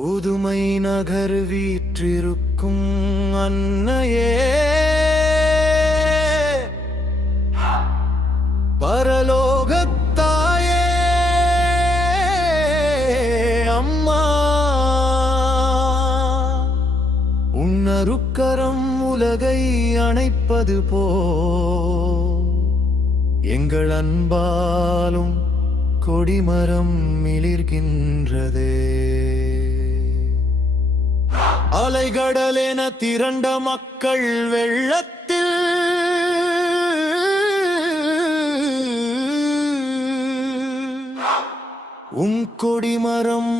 புதுமை நகர் வீற்றிருக்கும் அன்னையே, பரலோகத்தாயே அம்மா, உன்னருக்கரம் உலகை அணைப்பது போ எங்கள் அன்பாலும் கொடிமரம் மிளிர்கின்றதே. அலைகடலென திரண்ட மக்கள் வெள்ளத்தில் கொடிமரம்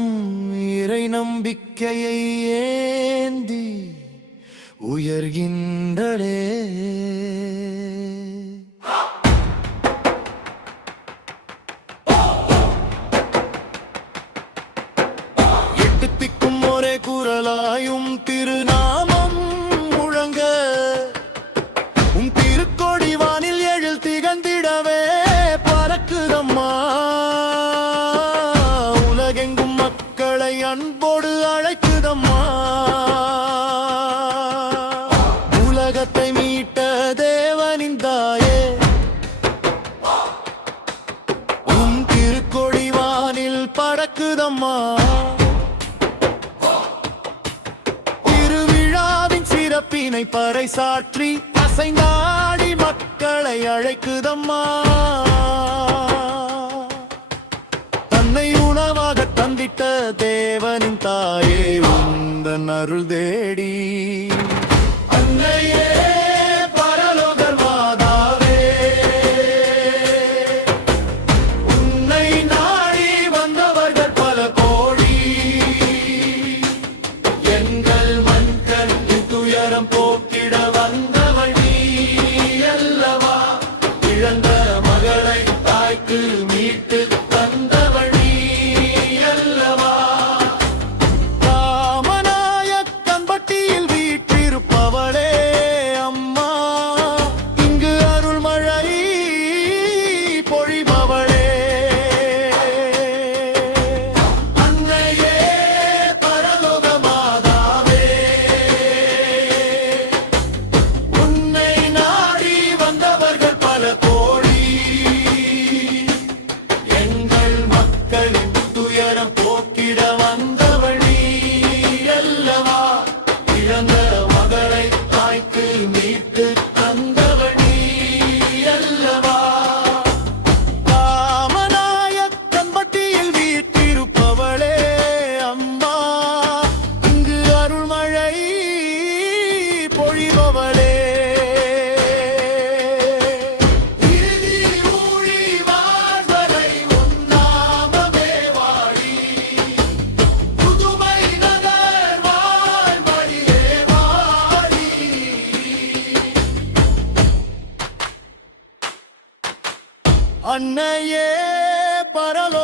இறை நம்பிக்கையை ஏந்தி உயர்கின்றனே. திக்கும் ஒரே குரலாயும் திருநாமம் முழங்க, உன் திருக்கொடி வானில் எழில் திகழ்ந்திடவே பறக்குதம்மா. உலகெங்கும் மக்களை அன்போடு அழைக்குதம்மா. உலகத்தை மீட்ட தேவனின் தாயே, உன் திருக்கொடி வானில் பறக்குதம்மா. பிணை பறை சாற்றி அசைந்தாடி மக்களை அழைக்குதம்மா. தன்னை உணவாக தந்திட்ட தேவனின் தாயே, உந்தன் அருள் தேடி அன்னையே பரலோகர் மாதாவே, உன்னை நாடி வந்தவர்கள் பல கோடி. எங்கள் மண்கண் துயரம் போக்கிட வந்தவள் நீ அல்லவா. இழந்த மகளை தாய்க்கு மீட்டு தந்தவள் நீ அல்லவா. ராமநாயக்கன்பட்டியில் வீற்றிருப்பவளே அம்மா, இங்கு அருள் மழை பொழிபவளே. அன்னையே பரலோக மாதாவே, உன்னை நாடி வந்தவர்கள் பல கோடி. எங்கள் மக்களின் துயரம் போக்கிட வந்தவள் நீ அல்லவா. இழந்த மகளை தாய்க்கு மீட்டு தந்தவள் நீ அல்லவா. ராமநாயக்கன்பட்டியில் வீற்றிருப்பவளே அம்மா, இங்கு அருள் மழை பொழிபவளே. இறுதி ஊழி வாழ்வரை உன்னாமமே வாழி, புதுமை நகர் வாழ்வழியே வாழி. அன்னையே பரலோ